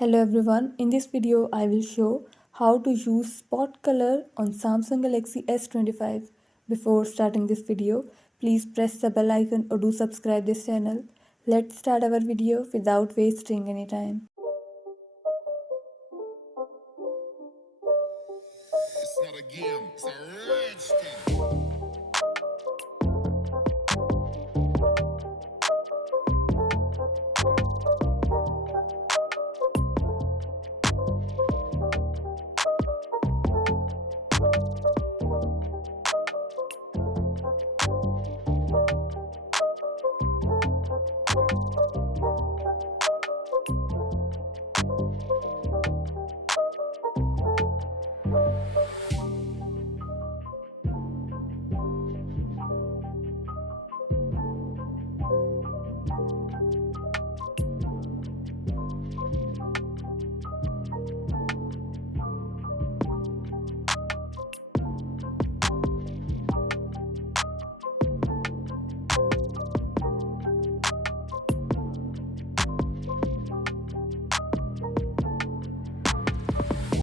Hello everyone, in this video I will show how to use spot color on Samsung Galaxy S25. Before starting this video, please press the bell icon or do subscribe this channel. Let's start our video without wasting any time.